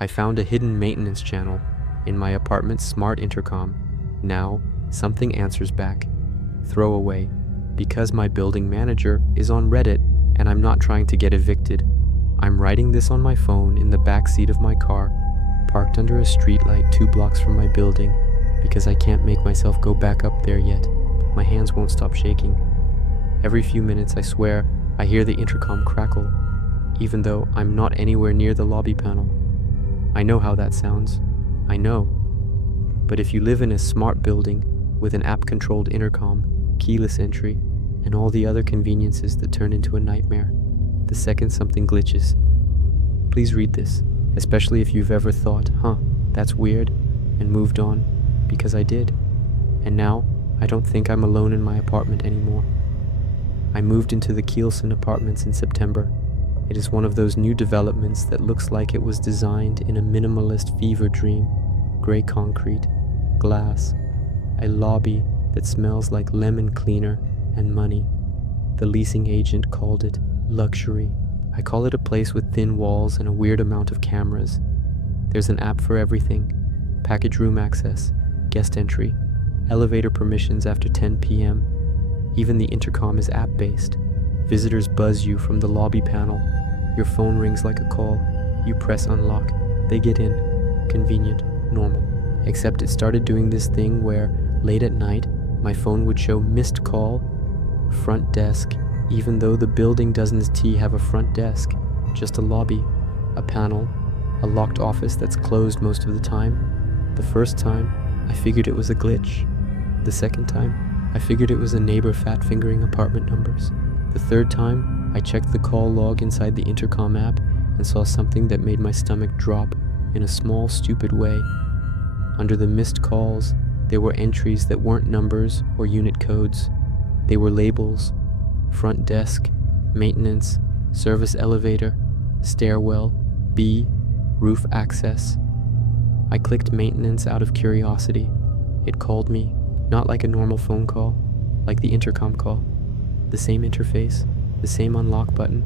I found a hidden maintenance channel in my apartment's smart intercom. Now, something answers back. Throwaway, because my building manager is on Reddit and I'm not trying to get evicted. I'm writing this on my phone in the back seat of my car, parked under a streetlight 2 blocks from my building, because I can't make myself go back up there yet. My hands won't stop shaking. Every few minutes, I swear, I hear the intercom crackle, even though I'm not anywhere near the lobby panel. I know how that sounds. I know. But if you live in a smart building with an app-controlled intercom, keyless entry, and all the other conveniences that turn into a nightmare, the second something glitches. Please read this, especially if you've ever thought, that's weird, and moved on, because I did. And now, I don't think I'm alone in my apartment anymore. I moved into the Kielson apartments in September. It is one of those new developments that looks like it was designed in a minimalist fever dream. Gray concrete, glass, a lobby that smells like lemon cleaner and money. The leasing agent called it luxury. I call it a place with thin walls and a weird amount of cameras. There's an app for everything: package room access, guest entry, elevator permissions after 10 p.m. Even the intercom is app-based. Visitors buzz you from the lobby panel. Your phone rings like a call. You press unlock. They get in. Convenient, normal. Except it started doing this thing where, late at night, my phone would show missed call, front desk, even though the building doesn't have a front desk, just a lobby, a panel, a locked office that's closed most of the time. The first time, I figured it was a glitch. The second time, I figured it was a neighbor fat-fingering apartment numbers. The third time, I checked the call log inside the intercom app and saw something that made my stomach drop in a small, stupid way. Under the missed calls, there were entries that weren't numbers or unit codes. They were labels: front desk, maintenance, service elevator, stairwell, B, roof access. I clicked maintenance out of curiosity. It called me, not like a normal phone call, like the intercom call. The same interface, the same unlock button,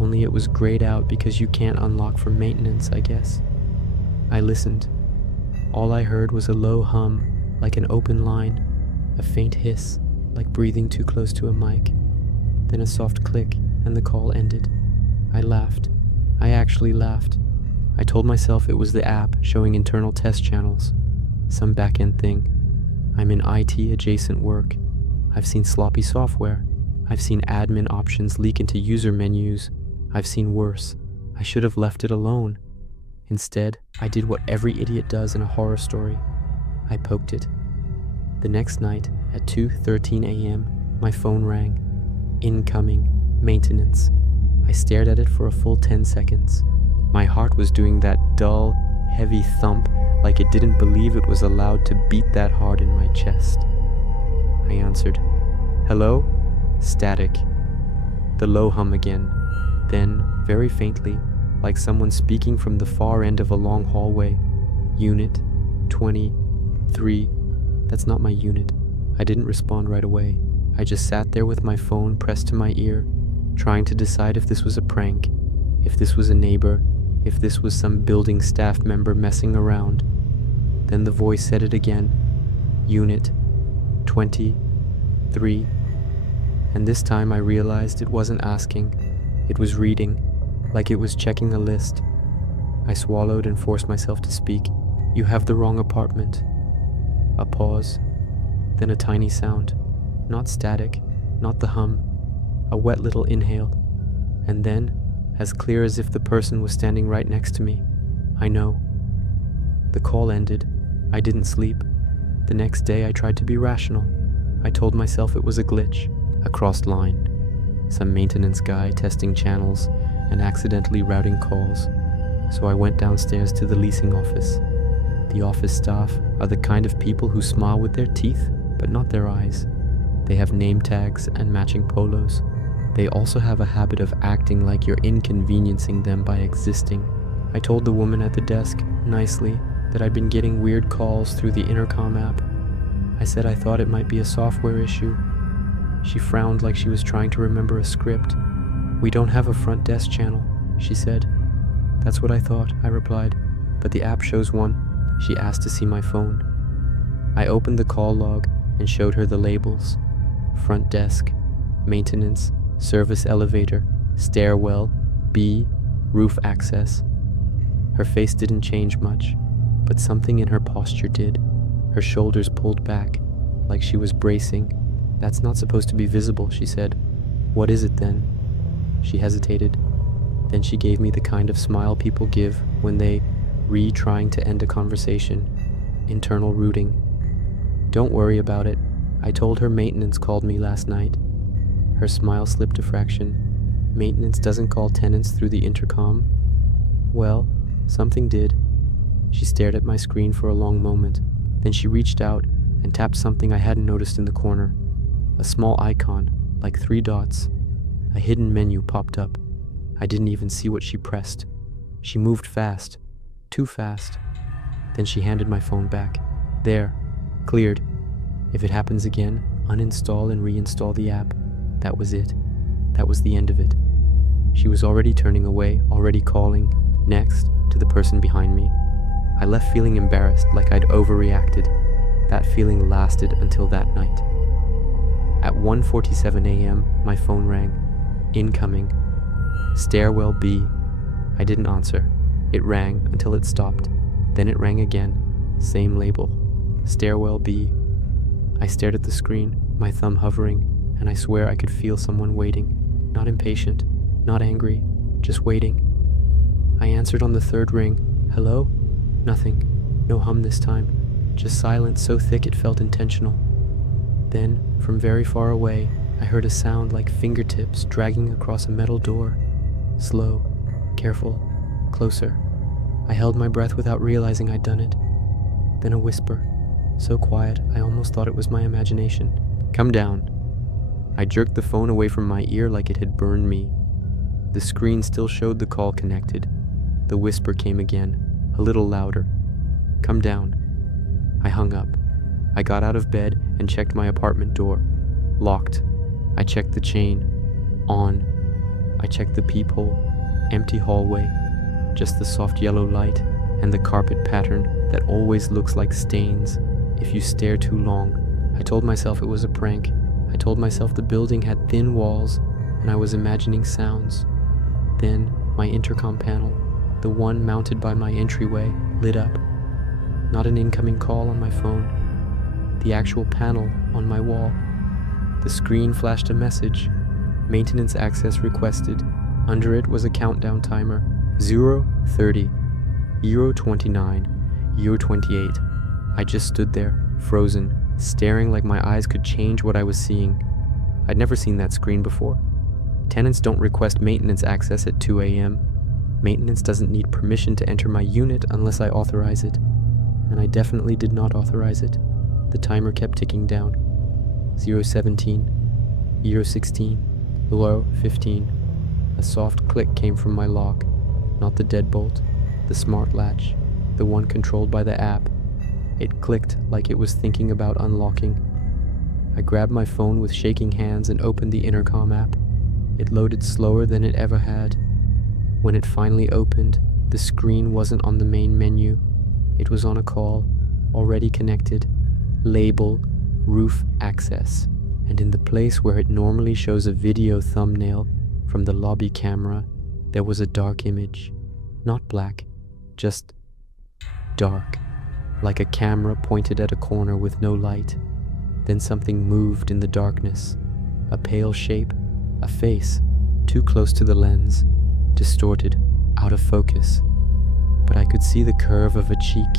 only it was grayed out because you can't unlock from maintenance, I guess. I listened. All I heard was a low hum, like an open line, a faint hiss, like breathing too close to a mic. Then a soft click, and the call ended. I laughed. I actually laughed. I told myself it was the app showing internal test channels, some back-end thing. I'm in IT-adjacent work. I've seen sloppy software. I've seen admin options leak into user menus. I've seen worse. I should have left it alone. Instead, I did what every idiot does in a horror story. I poked it. The next night, at 2:13 a.m., my phone rang. Incoming, maintenance. I stared at it for a full 10 seconds. My heart was doing that dull, heavy thump like it didn't believe it was allowed to beat that hard in my chest. I answered. Hello? Static. The low hum again. Then, very faintly, like someone speaking from the far end of a long hallway. Unit 23. That's not my unit. I didn't respond right away. I just sat there with my phone pressed to my ear, trying to decide if this was a prank, if this was a neighbor, if this was some building staff member messing around. Then the voice said it again. Unit 23. And this time I realized it wasn't asking. It was reading, like it was checking a list. I swallowed and forced myself to speak. You have the wrong apartment. A pause, then a tiny sound. Not static, not the hum. A wet little inhale. And then, as clear as if the person was standing right next to me, I know. The call ended. I didn't sleep. The next day I tried to be rational. I told myself it was a glitch, a crossed line. Some maintenance guy testing channels and accidentally routing calls. So I went downstairs to the leasing office. The office staff are the kind of people who smile with their teeth, but not their eyes. They have name tags and matching polos. They also have a habit of acting like you're inconveniencing them by existing. I told the woman at the desk, nicely, that I'd been getting weird calls through the Intercom app. I said I thought it might be a software issue. She frowned like she was trying to remember a script. We don't have a front desk channel, she said. That's what I thought, I replied. but the app shows one. She asked to see my phone. I opened the call log and showed her the labels. Front desk, maintenance, service elevator, stairwell, B, roof access. Her face didn't change much, but something in her posture did. Her shoulders pulled back, like she was bracing. "That's not supposed to be visible," she said. "What is it then?" She hesitated. Then she gave me the kind of smile people give when they trying to end a conversation. Internal rooting. "Don't worry about it. I told her maintenance called me last night." Her smile slipped a fraction. "Maintenance doesn't call tenants through the intercom?" "Well, something did." She stared at my screen for a long moment. Then she reached out and tapped something I hadn't noticed in the corner. A small icon, like 3 dots. A hidden menu popped up. I didn't even see what she pressed. She moved fast. Too fast. Then she handed my phone back. "There. Cleared. If it happens again, uninstall and reinstall the app." That was it. That was the end of it. She was already turning away, already calling, next, to the person behind me. I left feeling embarrassed, like I'd overreacted. That feeling lasted until that night. At 1:47 a.m., my phone rang. Incoming. Stairwell B. I didn't answer. It rang until it stopped. Then it rang again. Same label. Stairwell B. I stared at the screen, my thumb hovering, and I swear I could feel someone waiting. Not impatient, not angry, just waiting. I answered on the 3rd ring. "Hello?" Nothing. No hum this time. Just silence so thick it felt intentional. Then, from very far away, I heard a sound like fingertips dragging across a metal door. Slow, careful, closer. I held my breath without realizing I'd done it. Then a whisper, so quiet I almost thought it was my imagination. "Come down." I jerked the phone away from my ear like it had burned me. The screen still showed the call connected. The whisper came again, a little louder. "Come down." I hung up. I got out of bed and checked my apartment door. Locked. I checked the chain. On. I checked the peephole. Empty hallway. Just the soft yellow light and the carpet pattern that always looks like stains if you stare too long. I told myself it was a prank. I told myself the building had thin walls and I was imagining sounds. Then my intercom panel, the one mounted by my entryway, lit up. Not an incoming call on my phone. The actual panel on my wall. The screen flashed a message. Maintenance access requested. Under it was a countdown timer. 0:30, 0:29, 0:28. I just stood there, frozen, staring like my eyes could change what I was seeing. I'd never seen that screen before. Tenants don't request maintenance access at 2 a.m. Maintenance doesn't need permission to enter my unit unless I authorize it. And I definitely did not authorize it. The timer kept ticking down. 0:17, 0:16, 0:15. A soft click came from my lock. Not the deadbolt, the smart latch, the one controlled by the app. It clicked like it was thinking about unlocking. I grabbed my phone with shaking hands and opened the intercom app. It loaded slower than it ever had. When it finally opened, the screen wasn't on the main menu. It was on a call, already connected. Label, roof access. And in the place where it normally shows a video thumbnail from the lobby camera, there was a dark image. Not black, just dark. Like a camera pointed at a corner with no light. Then something moved in the darkness. A pale shape, a face, too close to the lens, distorted, out of focus. But I could see the curve of a cheek,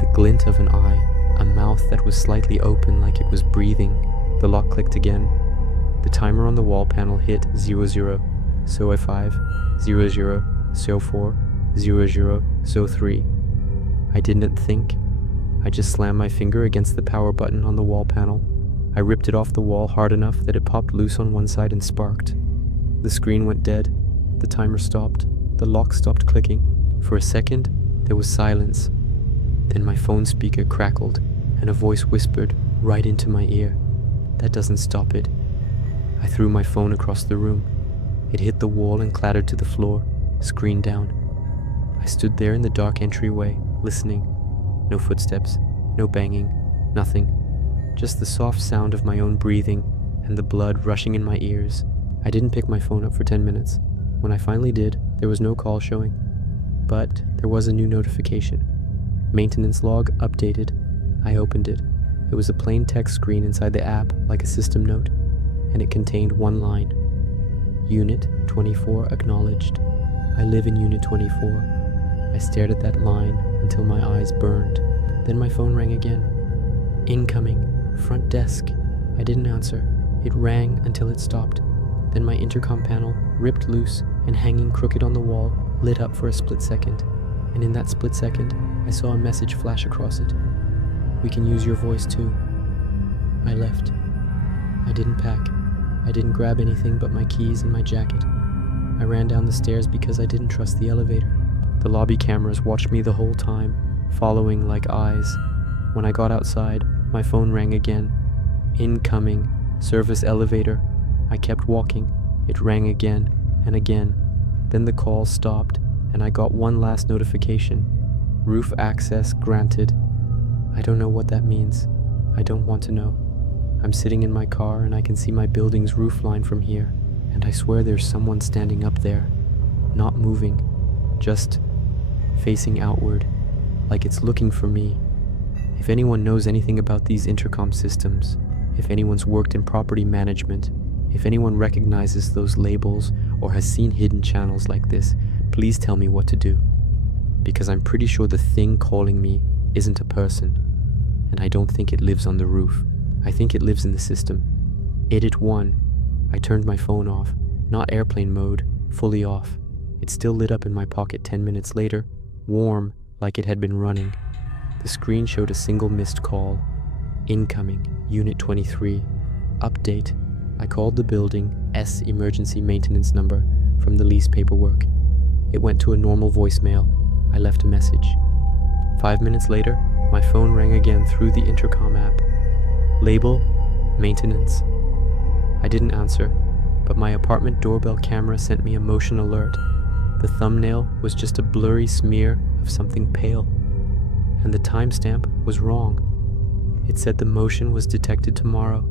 the glint of an eye, a mouth that was slightly open like it was breathing. The lock clicked again. The timer on the wall panel hit 00, so 05, 00, so 4, 00, so 3. I didn't think. I just slammed my finger against the power button on the wall panel. I ripped it off the wall hard enough that it popped loose on one side and sparked. The screen went dead. The timer stopped. The lock stopped clicking. For a second, there was silence. Then my phone speaker crackled, and a voice whispered right into my ear. "That doesn't stop it." I threw my phone across the room. It hit the wall and clattered to the floor, screen down. I stood there in the dark entryway, listening. No footsteps, no banging, nothing. Just the soft sound of my own breathing and the blood rushing in my ears. I didn't pick my phone up for 10 minutes. When I finally did, there was no call showing. But there was a new notification. Maintenance log updated. I opened it. It was a plain text screen inside the app, like a system note, and it contained one line. Unit 24 acknowledged. I live in Unit 24. I stared at that line until my eyes burned. Then my phone rang again. Incoming. Front desk. I didn't answer. It rang until it stopped. Then my intercom panel, ripped loose and hanging crooked on the wall, lit up for a split second. And in that split second, I saw a message flash across it. We can use your voice too. I left. I didn't pack. I didn't grab anything but my keys and my jacket. I ran down the stairs because I didn't trust the elevator. The lobby cameras watched me the whole time, following like eyes. When I got outside, my phone rang again. Incoming. Service elevator. I kept walking. It rang again and again. Then the call stopped, and I got one last notification. Roof access granted. I don't know what that means. I don't want to know. I'm sitting in my car and I can see my building's roofline from here, and I swear there's someone standing up there, not moving, just facing outward, like it's looking for me. If anyone knows anything about these intercom systems, if anyone's worked in property management, if anyone recognizes those labels or has seen hidden channels like this, please tell me what to do. Because I'm pretty sure the thing calling me isn't a person, and I don't think it lives on the roof. I think it lives in the system. Edit 1. I turned my phone off, not airplane mode, fully off. It still lit up in my pocket 10 minutes later, warm, like it had been running. The screen showed a single missed call. Incoming, Unit 23. Update. I called the building S emergency maintenance number from the lease paperwork. It went to a normal voicemail. I left a message. 5 minutes later, my phone rang again through the intercom app. Label, maintenance. I didn't answer, but my apartment doorbell camera sent me a motion alert. The thumbnail was just a blurry smear of something pale, and the timestamp was wrong. It said the motion was detected tomorrow.